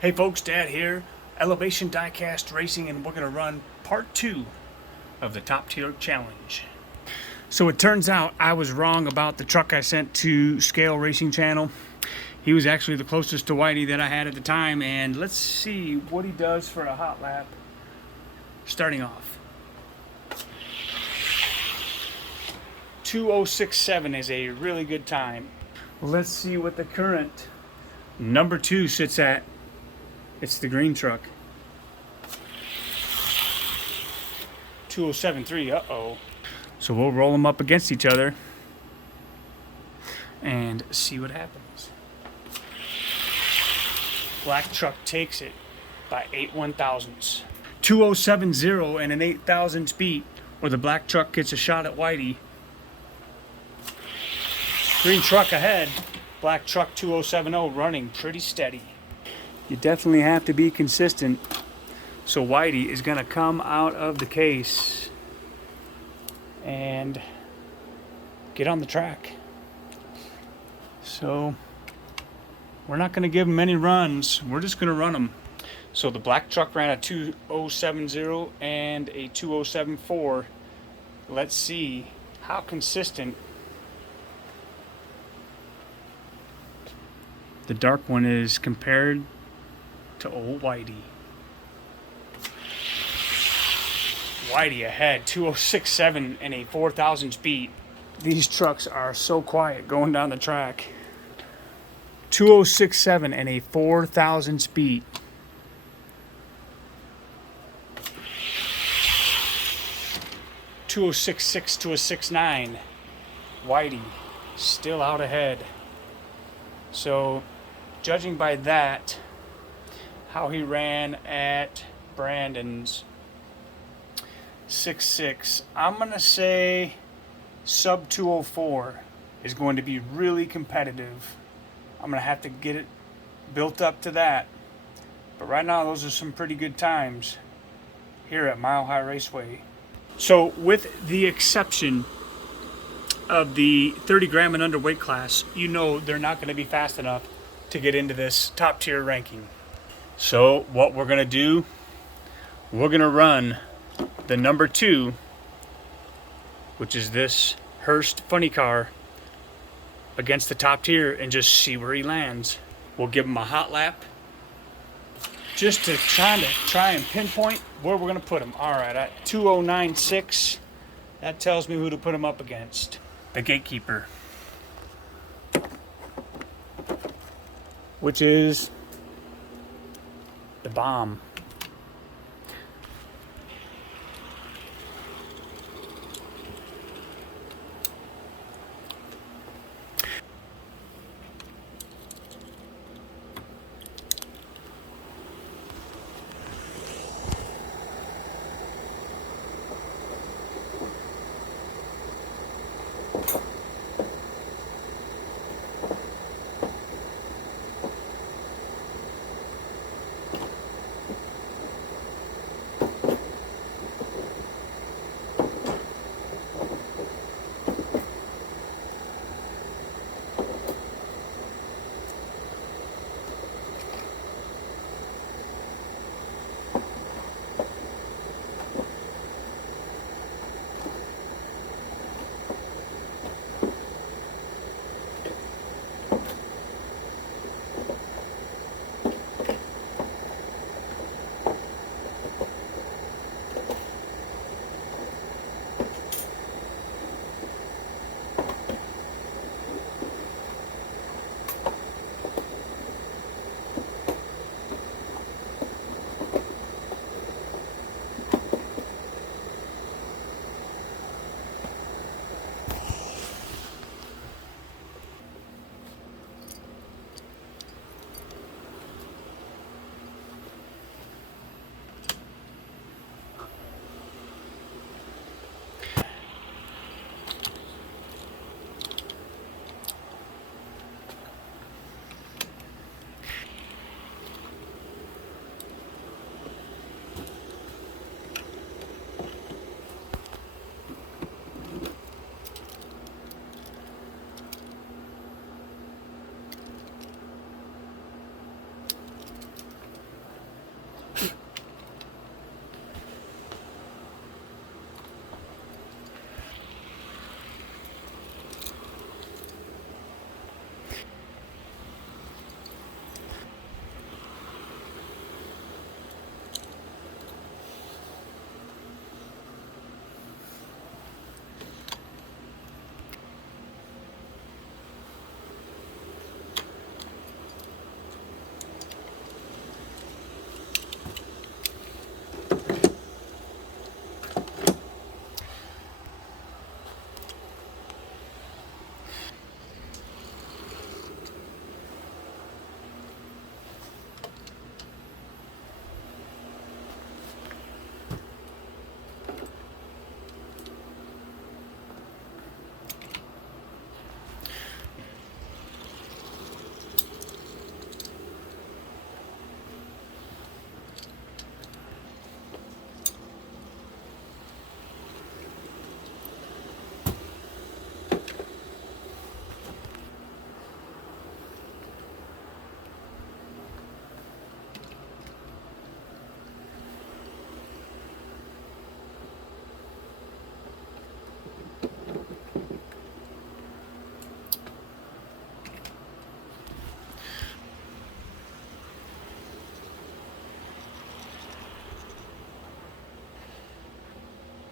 Hey folks, Dad here, Elevation Diecast Racing, and we're going to run part 2 of the TopTeir Challenge. So it turns out I was wrong about the truck I sent to Scale Racing Channel. He was actually the closest to Whitey that I had at the time, and let's see what he does for a hot lap. Starting off. 2:06.7 is a really good time. Let's see what the current number 2 sits at. It's the green truck. 2:07.3, uh-oh. So we'll roll them up against each other and see what happens. Black truck takes it by 8 1/1000ths. 2:07.0 and an 8,000 beat, where the black truck gets a shot at Whitey. Green truck ahead. Black truck 2:07.0 running pretty steady. You definitely have to be consistent. So Whitey is going to come out of the case and get on the track. So we're not going to give him any runs. We're just going to run him. So the black truck ran a 2:07.0 and a 2:07.4. Let's see how consistent the dark one is compared to old Whitey. Whitey ahead, 2:06.7 and a 4,000 beat. These trucks are so quiet going down the track. 2:06.7 and a 4,000 beat. .206.6 to a 6.9. Whitey still out ahead. So, judging by that, how he ran at Brandon's 6.6, I'm going to say sub 2:04 is going to be really competitive. I'm going to have to get it built up to that. But right now, those are some pretty good times here at Mile High Raceway. So with the exception of the 30 gram and under weight class, you know they're not going to be fast enough to get into this top tier ranking. So what we're going to do, we're going to run the number 2, which is this Hurst funny car, against the top tier and just see where he lands. We'll give him a hot lap just to try and pinpoint where we're going to put him. All right, at 2:09.6, that tells me who to put him up against. The gatekeeper, which is the bomb.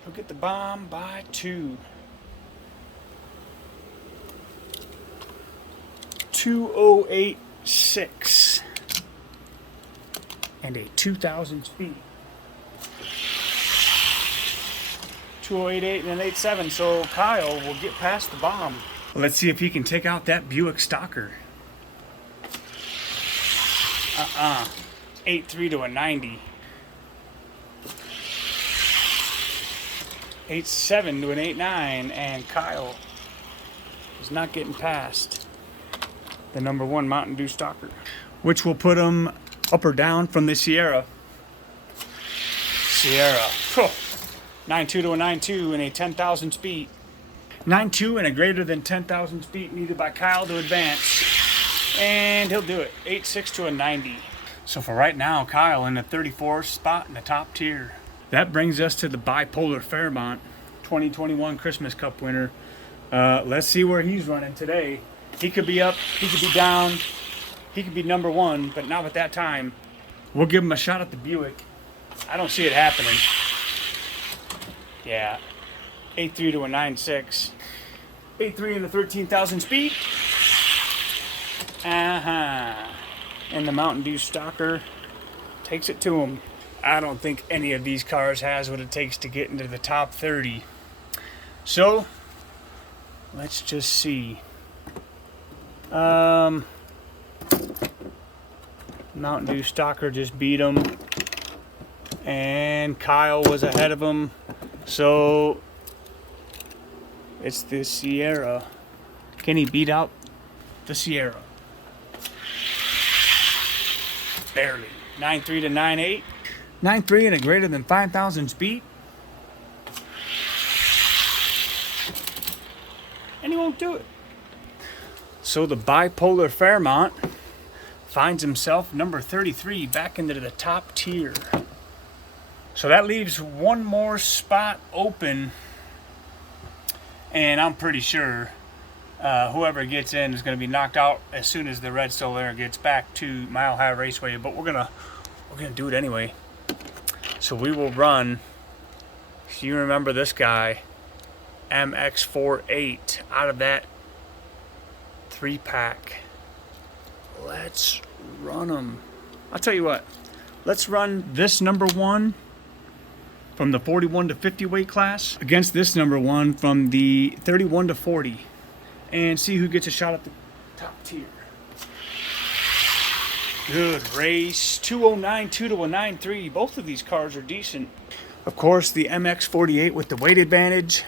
He'll get the bomb by 2. 2086 and a 2,000 speed. 2088 and an 87. So Kyle will get past the bomb. Let's see if he can take out that Buick Stalker. 83 to a 90. 87 to an 89, and Kyle is not getting past the number 1 Mountain Dew Stalker, which will put him up or down from the Sierra. 92 to a 92 and a 10,000 speed. 92 and a greater than 10,000 speed needed by Kyle to advance, and he'll do it. 86 to a 90. So for right now, Kyle in the 34th spot in the top tier. That brings us to the bipolar Fairmont 2021 Christmas Cup winner. Let's see where he's running today. He could be up, he could be down, he could be number 1, but not at that time. We'll give him a shot at the Buick. I don't see it happening. Yeah, 83 to a 96. 83 in the 13,000 speed. And the Mountain Dew Stalker takes it to him. I don't think any of these cars has what it takes to get into the top 30. So, let's just see. Mountain Dew Stalker just beat him. And Kyle was ahead of him. So, it's the Sierra. Can he beat out the Sierra? Barely. 93 to 98. 93 and a greater than 5,000 speed. And he won't do it. So the bipolar Fairmont finds himself number 33 back into the top tier. So that leaves one more spot open. And I'm pretty sure whoever gets in is going to be knocked out as soon as the red Solaire gets back to Mile High Raceway. But we're gonna do it anyway. So we will run, if you remember this guy, MX48 out of that 3-pack. Let's run him. I'll tell you what, let's run this number 1 from the 41 to 50 weight class against this number 1 from the 31 to 40 and see who gets a shot at the top tier. Good race. 209.2 to a 93. Both of these cars are decent. Of course, the MX48 with the weight advantage.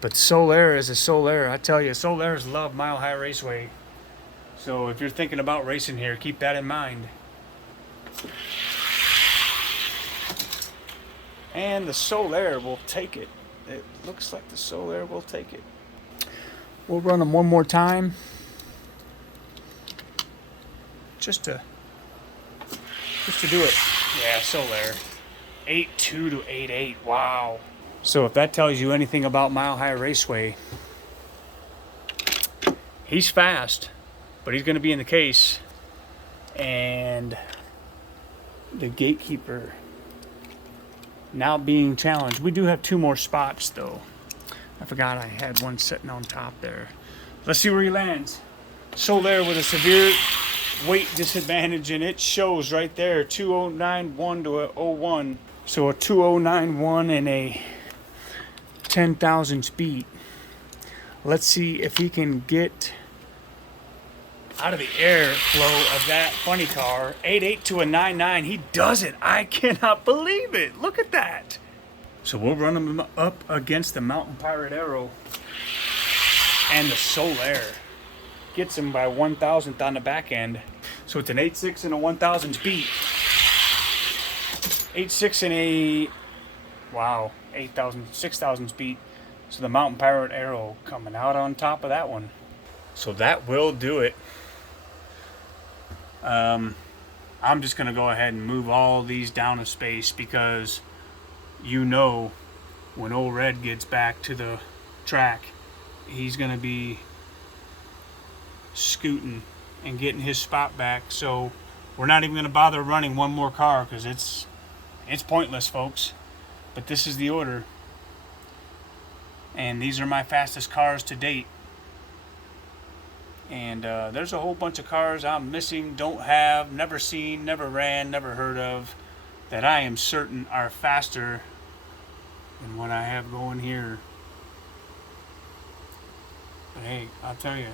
But Solaire is a Solaire. I tell you, Solaire's love Mile High Raceway. So if you're thinking about racing here, keep that in mind. And the Solaire will take it. It looks like the Solaire will take it. We'll run them one more time. Just to do it. Yeah, Solaire. 8.2 to 8.8. Wow. So if that tells you anything about Mile High Raceway, he's fast, but he's going to be in the case. And the gatekeeper now being challenged. We do have 2 more spots, though. I forgot I had one sitting on top there. Let's see where he lands. Solaire with a severe weight disadvantage, and it shows right there. 209.1 to a 01. So a 209.1 and a 10,000 speed. Let's see if he can get out of the airflow of that funny car. 8.8 to a 9.9. He does it. I cannot believe it. Look at that. So we'll run him up against the Mountain Pirate Arrow and the Solaire. Gets him by 1,000th on the back end. So it's an 8.6 and a 1,000 speed. 8.6 and a, wow, 6,000 speed. So the Mountain Pirate Arrow coming out on top of that one. So that will do it. I'm just going to go ahead and move all these down a space because you know when old Red gets back to the track, he's going to be scooting and getting his spot back. So we're not even going to bother running one more car because it's pointless, folks. But this is the order. And these are my fastest cars to date. And there's a whole bunch of cars I'm missing, don't have, never seen, never ran, never heard of, that I am certain are faster than what I have going here. But hey, I'll tell you,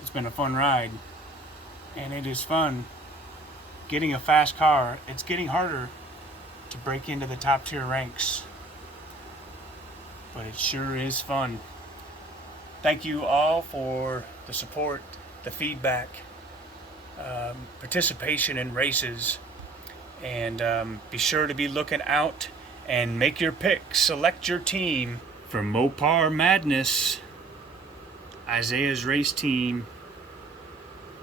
it's been a fun ride. And it is fun getting a fast car. It's getting harder to break into the top tier ranks. But it sure is fun. Thank you all for the support, the feedback, participation in races. And be sure to be looking out and make your pick. Select your team for Mopar Madness, Isaiah's race team,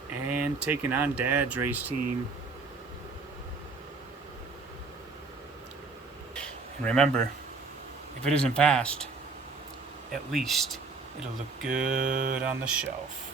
and taking on Dad's race team. And remember, if it isn't fast, at least it'll look good on the shelf.